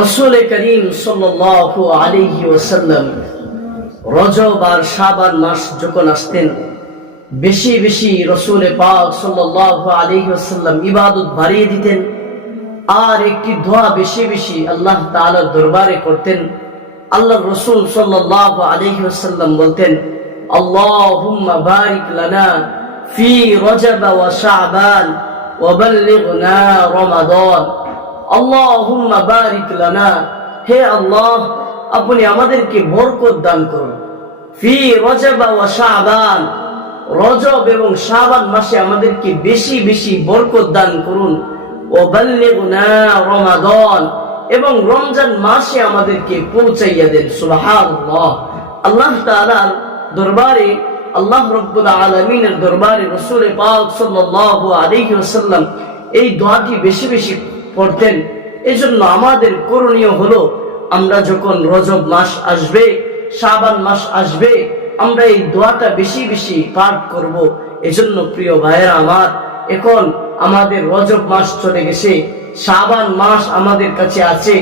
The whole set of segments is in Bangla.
রাসূল করিম সাল্লাল্লাহু আলাইহি ওয়াসাল্লাম রজব আর শাবান মাস যখন আসতেন, বেশি বেশি রাসূল পাক সাল্লাল্লাহু আলাইহি ওয়াসাল্লাম ইবাদত বাড়িয়ে দিতেন আর একটি দোয়া বেশি বেশি আল্লাহ তাআলার দরবারে করতেন। আল্লাহর রাসূল সাল্লাল্লাহু আলাইহি ওয়াসাল্লাম বলতেন, আল্লাহুম্মা বারিক লানা ফি রজব ওয়া শাবান ওয়া বাল্লিগনা রমাদান। আল্লাহুম্মা বারিক লানা, হে আল্লাহ আপনি আমাদেরকে বরকত দান করুন। ফি রজব ওয়া শাবান, রজব এবং শাবান মাসে আমাদেরকে বেশি বেশি বরকত দান করুন। ওয়া বাল্লিগনা রমাদান, এবং রমজান মাসে আমাদেরকে পৌঁছাইয়া দেন। সুবহানাল্লাহ। আল্লাহ তাআলার দরবারে, আল্লাহ রাব্বুল আলামিনের দরবারে রাসূল পাক সাল্লাল্লাহু আলাইহি ওয়াসাল্লাম এই দোয়াটি বেশি বেশি পড়তেন। এজন্য আমাদের করণীয় হলো, আমরা যখন রজব মাস আসবে, শাবান মাস আসবে, আমরা এই দোয়াটা বেশি বেশি পাঠ করব। এজন্য প্রিয় ভাইয়েরা আমার, এখন আমাদের রজব মাস চলে গেছে, শাবান মাস আমাদের কাছে আছে।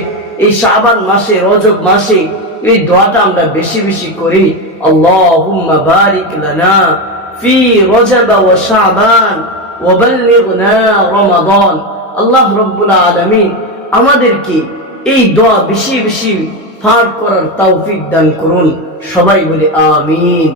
এই শাবান মাসে, রজব মাসে এই দোয়াটা আমরা বেশি বেশি করি। আল্লাহুম্মা বারিক লানা ফি রজব ওয়া শাবান ওয়া বাল্লিগনা রমাদান। আল্লাহ রাব্বুল আলামিন আমাদেরকে এই দোয়া বেশি বেশি পাঠ করার তৌফিক দান করুন। সবাই বলে আমিন।